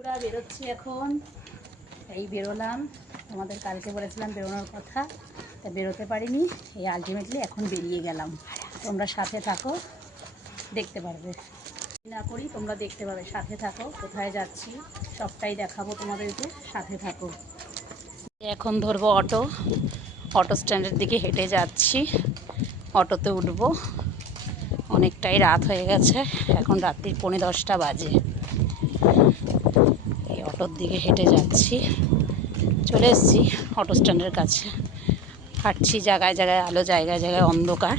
পুরা বেরোচ্ছি এখন, এই বেরোলাম। তোমাদের কালকে বলেছিলাম বেরোনোর কথা, তা বেরোতে পারিনি। এই আলটিমেটলি এখন বেরিয়ে গেলাম। তোমরা সাথে থাকো, দেখতে পারবে। না করি তোমরা দেখতে পাবে, সাথে থাকো। কোথায় যাচ্ছি সবটাই দেখাবো তোমাদেরকে, সাথে থাকো। এখন ধরবো অটো, অটো স্ট্যান্ডের দিকে হেঁটে যাচ্ছি। অটোতে উঠবো। অনেকটাই রাত হয়ে গেছে, এখন রাত্রির 10:45 বাজে। এই অটোর দিকে হেঁটে যাচ্ছি। চলে এসেছি অটো স্ট্যান্ডের কাছে। হাঁটছি, জায়গায় জায়গায় আলো, জায়গায় জায়গায় অন্ধকার।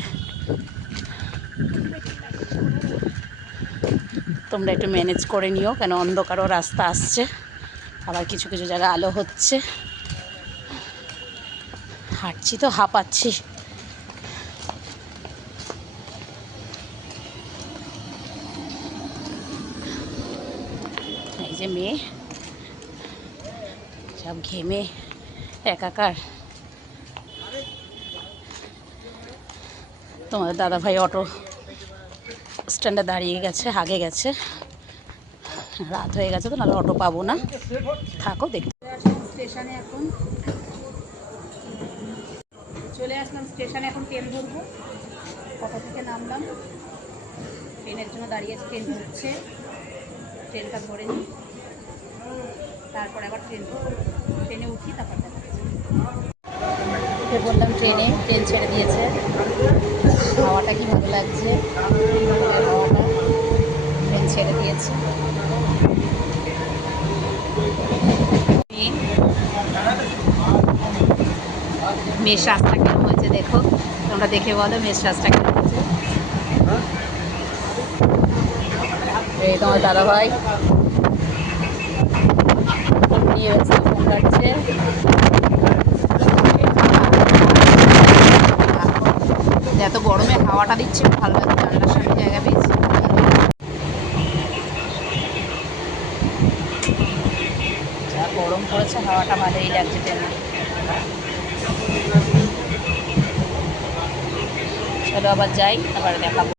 তোমরা একটু ম্যানেজ করে নিও, কেন অন্ধকারও রাস্তা আসছে, আবার কিছু কিছু জায়গায় আলো হচ্ছে। হাঁটছি তো হাঁপাচ্ছি। এই যে মেয়ে, সব ঘেমে একাকার। তোমাদের দাদাভাই অটো স্ট্যান্ডে দাঁড়িয়ে গেছে, আগে গেছে। রাত হয়ে গেছে তো, নাহলে অটো পাবো না। থাকো, দেখতে। স্টেশনে এখন চলে আসলাম, স্টেশনে এখন ট্রেন ধরবো। অটো থেকে নামলাম, ট্রেনের জন্য দাঁড়িয়েছি। ট্রেন ঢুকছে, ট্রেনটা ধরে নিই, তারপরে আবার ট্রেনে উঠি, তারপর দেখা যাচ্ছে। উঠে বললাম ট্রেনে, ট্রেন ছেড়ে দিয়েছে। হাওয়াটা কি ভালো লাগছে, হাওয়াটা। ট্রেন ছেড়ে দিয়েছে। মেষ রাস্তা কেমন হয়েছে দেখো, তোমরা দেখে বলো মেষ রাস্তা কেমন হয়েছে। এই তোমার দাদাভাই নিয়ে ফোন কাটছে। এত গরমে হাওয়াটা দিচ্ছে, ভালো লাগছে। জানলার সামনে জায়গা পেয়েছি। যা গরম পড়েছে, হাওয়াটা ভালোই লাগছে ট্রেনে। চলো আবার যাই, আবার দেখাবো।